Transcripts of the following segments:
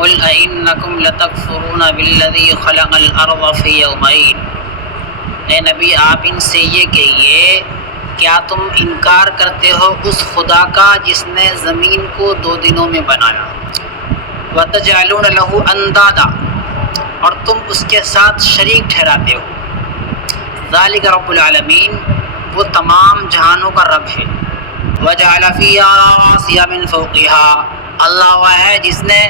قل أئنكم لتكفرون بالذي خلق الأرض في يومين، اے نبی آپ ان سے یہ کہیے کیا تم انکار کرتے ہو اس خدا کا جس نے زمین کو 2 دنوں میں بنایا، وَتَجْعَلُونَ لَهُ أَنْدَادًا، اور تم اس کے ساتھ شریک ٹھہراتے ہو۔ ذَلِكَ رَبُّ الْعَالَمِينَ، وہ تمام جہانوں کا رب ہے۔ وَجَعَلَ فِيهَا رَوَاسِيَ مِنْ فَوْقِهَا، اللہ وہ ہے جس نے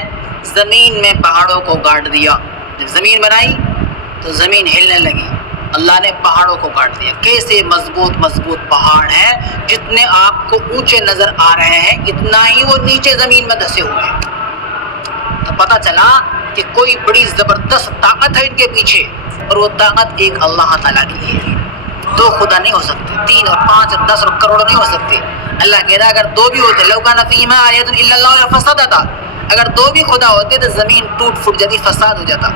زمین میں پہاڑوں کو گاڑ دیا۔ جب زمین بنائی تو زمین ہلنے لگی، اللہ نے پہاڑوں کو کاٹ دیا۔ کیسے مضبوط مضبوط پہاڑ ہیں، جتنے آپ کو اونچے نظر آ رہے ہیں اتنا ہی وہ نیچے زمین میں دھسے ہوئے ہیں۔ تو پتہ چلا کہ کوئی بڑی زبردست طاقت ہے ان کے پیچھے، اور وہ طاقت ایک اللہ تعالیٰ کی ہے۔ 2 خدا نہیں ہو سکتے، 3 اور 5 اور 10 اور کروڑ نہیں ہو سکتے۔ اللہ کہہ رہا ہے اگر 2 بھی ہوتے، لو کان فیہما آیۃ الا اللہ لفسدتا، اگر 2 بھی خدا ہوتے تو زمین ٹوٹ پھٹ جاتی، فساد ہو جاتا۔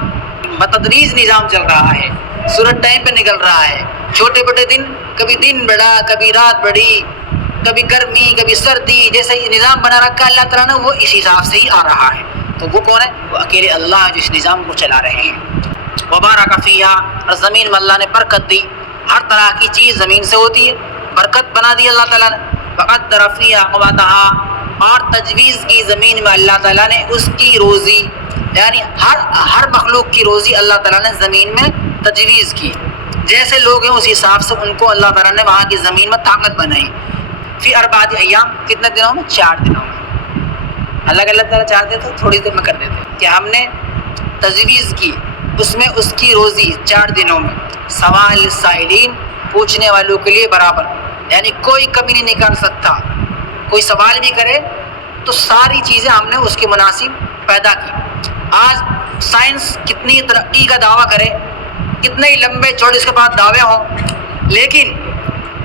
بتدریج نظام چل رہا ہے، سورج ٹائم پہ نکل رہا ہے، چھوٹے بڑے دن، کبھی دن بڑا کبھی رات بڑی، کبھی گرمی کبھی سردی، جیسے یہ نظام بنا رکھا ہے اللہ تعالیٰ نے، وہ اس حساب سے ہی آ رہا ہے۔ تو وہ کون ہے؟ وہ اکیلے اللہ جو اس نظام کو چلا رہے ہیں۔ وبارک فیہا، اور زمین میں اللہ نے برکت دی، ہر طرح کی چیز زمین سے ہوتی ہے، برکت بنا دی اللہ تعالیٰ نے۔ وقدر فیہا اقواتہا، اور تجویز کی زمین میں اللہ تعالیٰ نے اس کی روزی، یعنی ہر مخلوق کی روزی اللہ تعالیٰ نے زمین میں تجویز کی، جیسے لوگ ہیں اس حساب سے ان کو اللہ تعالیٰ نے وہاں کی زمین میں طاقت بنائی۔ فی 4 ایام، کتنے دنوں میں؟ 4 دنوں میں۔ اللہ تعالیٰ چاہتے تو تھوڑی دیر میں کر دیتے، کہ ہم نے تجویز کی اس میں اس کی روزی 4 دنوں میں، سواء للسائلین، پوچھنے والوں کے لیے برابر، یعنی کوئی کمی نہیں نکال سکتا۔ کوئی سوال بھی کرے تو ساری چیزیں ہم نے اس کے مناسب پیدا کی۔ آج سائنس کتنی ترقی کا دعویٰ کرے، کتنے ہی لمبے چوڑے اس کے بعد دعوے ہوں، لیکن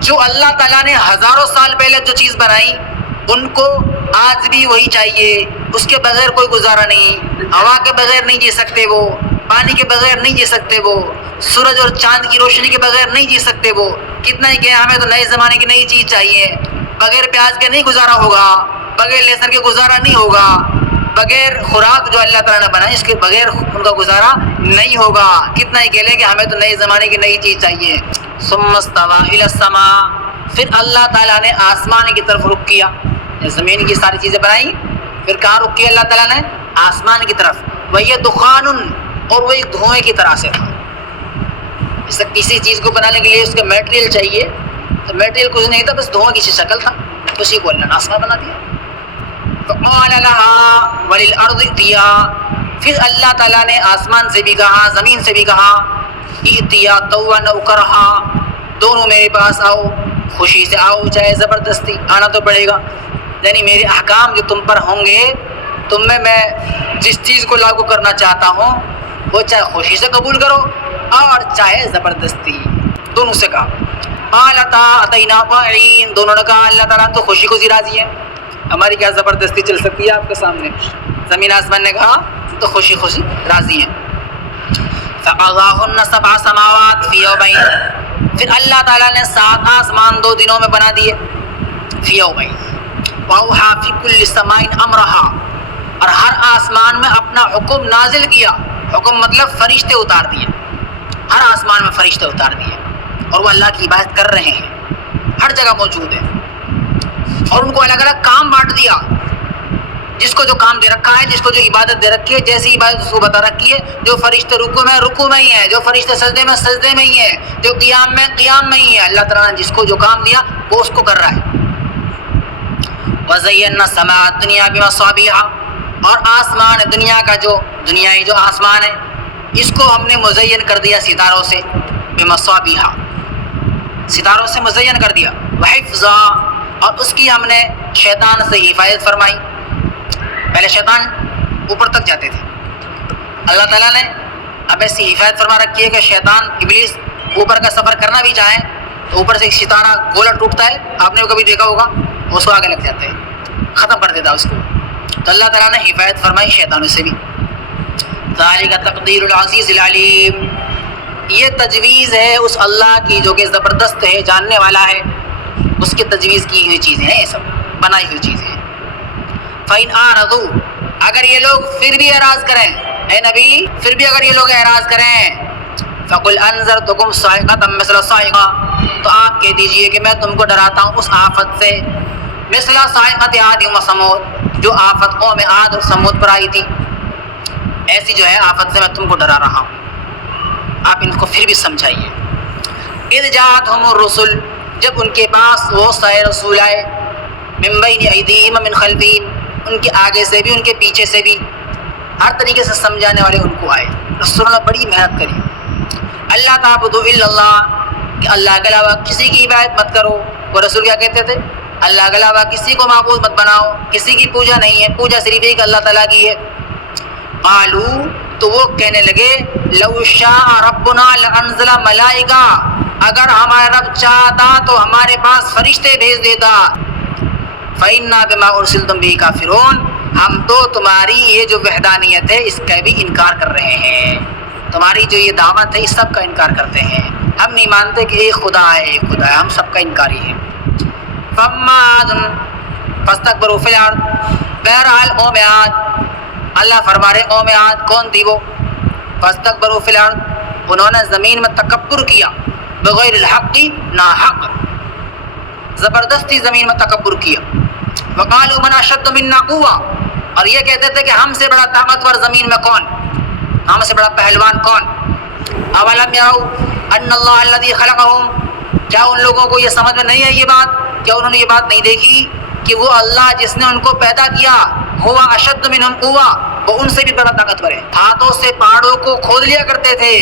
جو اللہ تعالیٰ نے ہزاروں سال پہلے جو چیز بنائی ان کو آج بھی وہی چاہیے، اس کے بغیر کوئی گزارا نہیں۔ ہوا کے بغیر نہیں جی سکتے وہ، پانی کے بغیر نہیں جی سکتے وہ، سورج اور چاند کی روشنی کے بغیر نہیں جی سکتے وہ۔ کتنا ہی کہ ہمیں تو نئے زمانے کی نئی چیز چاہیے، بغیر پیاز کے نہیں گزارا ہوگا، بغیر لہسن کے گزارا نہیں ہوگا، بغیر خوراک جو اللہ تعالیٰ نے بنائی اس کے بغیر ان کا گزارا نہیں ہوگا۔ کتنا ہی کہہ لیں کہ ہمیں تو نئے زمانے کی نئی چیز چاہیے۔ ثم استوى الى السماء، پھر اللہ تعالیٰ نے آسمان کی طرف رخ کیا۔ زمین کی ساری چیزیں بنائی، پھر کہاں رخ کیا اللہ تعالیٰ نے؟ آسمان کی طرف۔ وہی دخان، اور وہ ایک دھوئیں کی طرح سے تھا۔ جیسے کسی چیز کو بنانے کے لیے اس کا میٹیریل چاہیے، تو میٹیریل کچھ نہیں تھا، بس دھواں کی سی شکل تھا، اسی کو اللہ نے آسمان بنا دیا۔ فقال لها وللارض ائتیا، پھر اللہ تعالیٰ نے آسمان سے بھی کہا، زمین سے بھی کہا، ائتیا طوعا او کرہا، دونوں میرے پاس آؤ، خوشی سے آؤ چاہے زبردستی، آنا تو پڑے گا۔ یعنی میرے احکام جو تم پر ہوں گے، تم میں جس چیز کو لاگو کرنا چاہتا ہوں وہ چاہے خوشی سے قبول کرو اور چاہے زبردستی، دونوں سے کہا۔ قالتا اتینا طائعین، دونوں نے کہا اللہ تعالیٰ تو خوشی خوشی راضی ہے، ہماری کیا زبردستی چل سکتی ہے آپ کے سامنے؟ زمین آسمان نے کہا تو خوشی خوشی راضی ہیں۔ فقضاهن 7 سماوات فی یومین، پھر اللہ تعالیٰ نے 7 آسمان 2 دنوں میں بنا دیے، فی یومین۔ واوحی فی کل سماء امرہا، اور ہر آسمان میں اپنا حکم نازل کیا، حکم مطلب فرشتے اتار دیے، ہر آسمان میں فرشتے اتار دیے، اور وہ اللہ کی عبادت کر رہے ہیں، ہر جگہ موجود ہے، اور ان کو الگ الگ کام بانٹ دیا، جس کو جو کام دے رکھا ہے، جس کو جو عبادت دے رکھی ہے، جیسی عبادت اس کو بتا رکھی ہے۔ جو فرشتے رکوع میں ہی ہے، جو فرشتے سجدے میں ہی ہے، جو قیام میں ہی ہے، اللہ تعالیٰ نے جس کو جو کام دیا وہ اس کو کر رہا ہے۔ وَزَيَّنَّا السَّمَاءَ الدُّنْيَا بِمَصَابِيحَ، اور آسمان دنیا کا جو دنیائی جو آسمان ہے اس کو ہم نے مزین کر دیا ستاروں سے، بمصابیح، ستاروں سے مزین کر دیا، وحفظا، اور اس کی ہم نے شیطان سے حفاظت فرمائی۔ پہلے شیطان اوپر تک جاتے تھے، اللہ تعالیٰ نے اب ایسی حفاظت فرما رکھی ہے کہ شیطان ابلیس اوپر کا سفر کرنا بھی چاہے تو اوپر سے ایک ستارہ گولا ٹوٹتا ہے، آپ نے وہ کبھی دیکھا ہوگا، اس کو آگے لگ جاتا ہے، ختم کر دیتا ہے اس کو۔ تو اللہ تعالیٰ نے حفاظت فرمائی شیطانوں سے بھی۔ ذالک تقدیر العزیز العلیم، یہ تجویز ہے اس اللہ کی جو کہ زبردست ہے، جاننے والا ہے، اس کی تجویز کی ہوئی چیزیں ہیں، یہ سب بنائی ہوئی چیزیں ہیں۔ فَإِنْ أَعْرَضُوا، اگر یہ لوگ پھر بھی اعراض کریں، اے نبی پھر بھی اگر یہ لوگ اعراض کریں، فَقُلْ أَنذَرْتُكُمْ صَاعِقَةً مِثْلَ صَاعِقَةٍ، تو آپ کہہ دیجئے کہ میں تم کو ڈراتا ہوں اس آفت سے، مثل صاعقۃ عاد و ثمود، جو آفت قوم عاد اور ثمود پر آئی تھی، ایسی جو ہے آفت سے میں تم کو ڈرا رہا ہوں۔ آپ ان کو پھر بھی سمجھائیے۔ اذ جاءتهم الرسل، جب ان کے پاس وہ سارے رسول آئے، من بین ایدیہم ومن خلفہم، ان کے آگے سے بھی ان کے پیچھے سے بھی، ہر طریقے سے سمجھانے والے ان کو آئے۔ رسولوں نے بڑی محنت کری، اللہ تعبدوا الا اللہ، کہ اللہ کے علاوہ کسی کی عبادت مت کرو۔ وہ رسول کیا کہتے تھے؟ اللہ کے علاوہ کسی کو معبود مت بناؤ، کسی کی پوجا نہیں ہے، پوجا صرف ایک اللہ تعالیٰ کی ہے۔ قالوا، تو وہ کہنے لگے، لو شاء ربنا لانزل ملائکہ، اگر ہمارا رب چاہتا تو ہمارے پاس فرشتے بھیج دیتا۔ فإنا بما ارسلتم به کافرون، ہم تو تمہاری یہ جو وحدانیت ہے اس کا بھی انکار کر رہے ہیں، تمہاری جو یہ دعوت ہے اس سب کا انکار کرتے ہیں، ہم نہیں مانتے کہ ایک خدا ہے، ایک خدا ہے، ہم سب کا انکاری ہے۔ فَأَمَّا عَادٌ فَاسْتَكْبَرُوا فِي الْأَرْضِ، بہرحال قوم عاد، اللہ فرما رہے قوم عاد کون تھی وہ؟ فَاسْتَكْبَرُوا فِي الْأَرْضِ، انہوں نے زمین میں تکبر کیا، بغیر الحق، ناحق، زبردستی زمین میں تکبر کیا۔ وَقَالُوا مَنْ أَشَدُّ مِنَّا قُوَّةً، اور یہ کہتے تھے کہ ہم سے بڑا طاقتور زمین میں کون، ہم سے بڑا پہلوان کون؟ اولم یروا ان اللہ الذی خلقهم، کیا ان لوگوں کو یہ سمجھ میں نہیں ہے یہ بات، کیا انہوں نے یہ بات نہیں دیکھی کہ وہ اللہ جس نے ان کو پیدا کیا، ہوا اشد منہم قوہ، وہ ان سے بھی بڑا طاقتور ہے، ہاتھوں سے پہاڑوں کو کھود لیا کرتے تھے،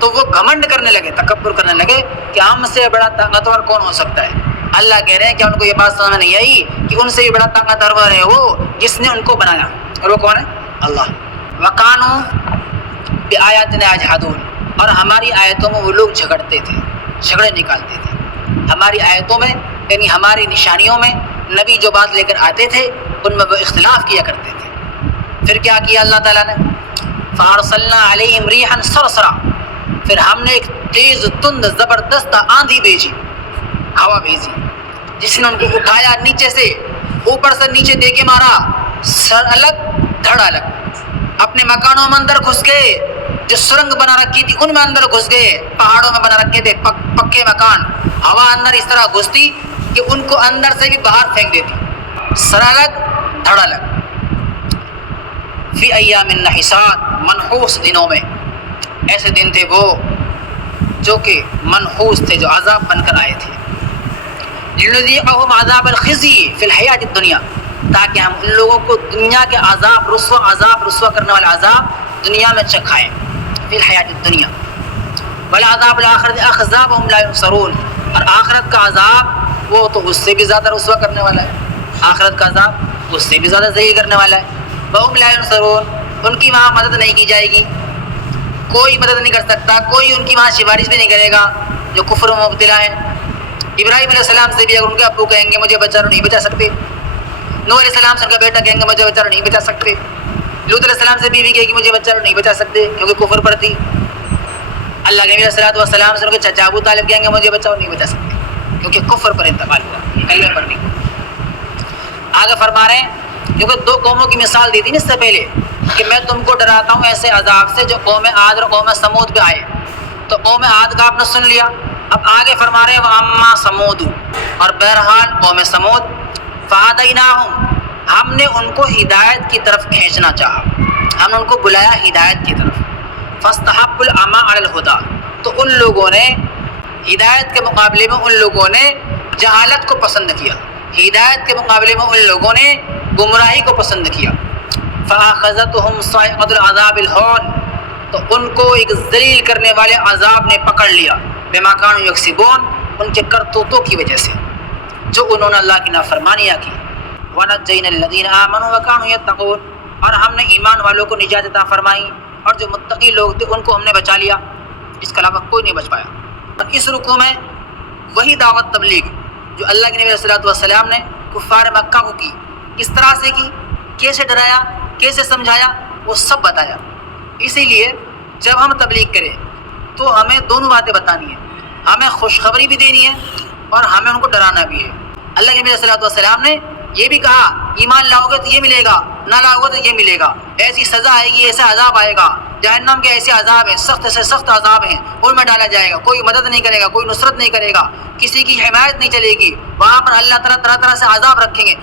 تو وہ گھمنڈ کرنے لگے، تکبر کرنے لگے کہ ہم سے بڑا طاقتور کون ہو سکتا ہے۔ اللہ کہہ رہے ہیں کہ ان کو یہ بات سمجھ نہیں آئی کہ ان سے بھی بڑا طاقتور ہے وہ جس نے ان کو بنایا، اور وہ کون ہے؟ اللہ۔ وَقَانُوا بِآيَاتِنَا يَجْحَدُونَ، اور ہماری آیتوں میں وہ لوگ جھگڑتے تھے، جھگڑے نکالتے تھے، ہماری آیتوں میں یعنی ہماری نشانیوں میں نبی جو بات لے کر آتے تھے ان میں وہ اختلاف کیا کرتے تھے۔ پھر کیا کیا اللہ تعالیٰ نے؟ فَأَرْسَلْنَا عَلَيْهِمْ رِيحًا صَرْصَرًا، پھر ہم نے ایک تیز تند زبردست آندھی بھیجی، ہوا بھیجی، جس نے ان کو اٹھایا نیچے سے، اوپر سے نیچے دے کے مارا، سر الگ دھڑ الگ، اپنے مکانوں میں اندر گھس گئے، جو سرنگ بنا رکھی تھی ان میں اندر گھس گئے، پہاڑوں میں بنا رکھے تھے پکے مکان، ہوا اندر اس طرح گھستی کہ ان کو اندر سے بھی باہر پھینک دیتی، سر الگ دھڑ الگ۔ فی ایام نحسات، منحوس دنوں میں، ایسے دن تھے وہ جو کہ منحوس تھے، جو عذاب بن کر آئے تھے۔ لنذیقہم عذاب الخزی فی الحیات الدنیا، تاکہ ہم ان لوگوں کو دنیا کے عذاب رسوا کرنے والا عذاب دنیا میں چکھائیں، فی الحیات الدنیا۔ والعذاب الآخرۃ اخزی وہم لا ینصرون، اور آخرت کا عذاب وہ تو اس سے بھی زیادہ رسوا کرنے والا ہے، آخرت کا عذاب اس سے بھی زیادہ ذلیل کرنے والا ہے۔ وہم لا ینصرون، ان کی وہاں مدد نہیں کی جائے گی، کوئی مدد نہیں کر سکتا، کوئی ان کی وہاں سفارش بھی نہیں کرے گا جو کفر میں مبتلا ہے۔ ابراہیم علیہ السلام سے بھی اگر ان کے ابو کہیں گے مجھے بچا نہیں بچا سکتے، نوح علیہ السلام سے ان کا بیٹا کہیں گے مجھے بچا نہیں بچا سکتے، لوط علیہ السلام سے بیوی کہے گی مجھے بچا نہیں بچا سکتے کیونکہ کفر پر تھی، اللہ کے نبی علیہ السلام سے ان کے چچا ابو طالب کہیں گے مجھے بچاؤ نہیں بچا سکتے کیونکہ کفر پر انتقال ہوا، کلمے پر نہیں۔ آگے فرما رہے ہیں کیونکہ دو قوموں کی مثال دی تھی اس سے پہلے کہ میں تم کو ڈراتا ہوں ایسے عذاب سے جو قوم عاد اور قوم سمود پہ آئے، تو قوم عاد کا آپ نے سن لیا، اب آگے فرما رہے ہیں وَأَمَّا سَمُودُ، اور بہرحال قوم سمود، فَهَدَيْنَاهُمْ، ہم نے ان کو ہدایت کی طرف کھینچنا چاہا، ہم نے ان کو بلایا ہدایت کی طرف، فَاسْتَحَبُّ الْعَمَىٰ عَلَى الْهُدَىٰ، تو ان لوگوں نے ہدایت کے مقابلے میں ان لوگوں نے جہالت کو پسند کیا، ہدایت کے مقابلے میں ان لوگوں نے گمراہی کو پسند کیا۔ فَأَخَذَتْهُمْ صَاعِقَةُ الْعَذَابِ الْهُونِ، تو ان کو ایک ذلیل کرنے والے عذاب نے پکڑ لیا، بِمَا كَانُوا يَكْسِبُونَ، ان کے کرتوتوں کی وجہ سے جو انہوں نے اللہ کی نافرمانیاں کی۔ وَنَجَّيْنَا الَّذِينَ آمَنُوا وَكَانُوا يَتَّقُونَ، اور ہم نے ایمان والوں کو نجات عطا فرمائی اور جو متقی لوگ تھے ان کو ہم نے بچا لیا، اس کے علاوہ کوئی نہیں بچ پایا۔ اور اس رکوع میں وہی دعوت تبلیغ جو اللہ کے نبی صلی اللہ علیہ وسلم نے کفار مکہ کو کی، کس طرح سے کی، کیسے ڈرایا، کیسے سمجھایا، وہ سب بتایا۔ اسی لیے جب ہم تبلیغ کریں تو ہمیں دونوں باتیں بتانی ہیں، ہمیں خوشخبری بھی دینی ہے اور ہمیں ان کو ڈرانا بھی ہے۔ اللہ کے نبی صلی اللہ علیہ وسلم نے یہ بھی کہا ایمان لاؤ گے تو یہ ملے گا، نہ لاؤ گے تو یہ ملے گا، ایسی سزا آئے گی، ایسا عذاب آئے گا، جہنم کے ایسے عذاب ہیں، سخت سے سخت عذاب ہیں، ان میں ڈالا جائے گا، کوئی مدد نہیں کرے گا، کوئی نصرت نہیں کرے گا، کسی کی حمایت نہیں چلے گی، وہاں پر اللہ تعالیٰ طرح طرح سے عذاب رکھیں گے۔